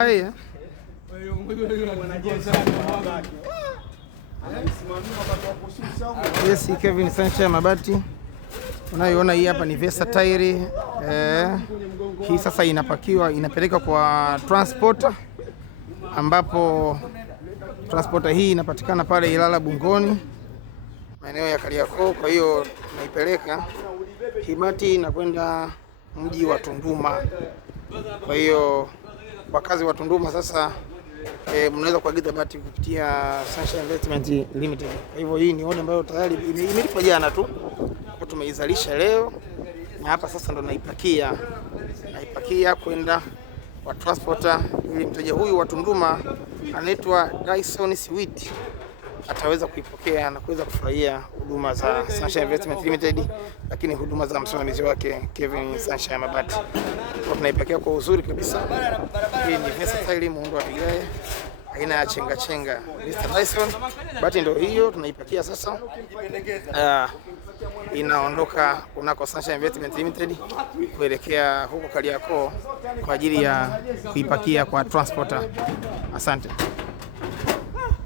Haya. Yes, Kevin Sanchez mabati. Unayoona hii hapa ni Versatile. Hii sasa inapakiwa inapeleka kwa transporter, ambapo transporter hii inapatikana pale Ilala Bungoni, maeneo ya Kariakoo. Kwa hiyo tunaipeleka himati na kwenda mji wa Tunduma. Kwa hiyo wakazi wa Tunduma sasa mnaweza kuagiza bati kupitia Sunshine Investment Limited. Kwa hivyo hii ni order ambayo tayari imelipwa jana tu, kwa tumeizalisha leo na hapa sasa ndo naipakia kwenda kwa transporter, ili mteja huyu wa Tunduma anaitwa Dyson Sweet ataweza kuipokea na kuweza kufurahia huduma za Sunshine Investment Limited, lakini huduma za msimamizi wake Kevin Sunshine mabati. Kwa tunaipakia kwa uzuri kabisa. Hii ni Versatile, muundo wa vigae aina ya chenga Mr. Dyson. Bati ndio hiyo tunaipakia sasa. Inaondoka kunako Sunshine Investment Limited kuelekea huko Kariakoo kwa ajili ya kuipakia kwa transporter. Asante.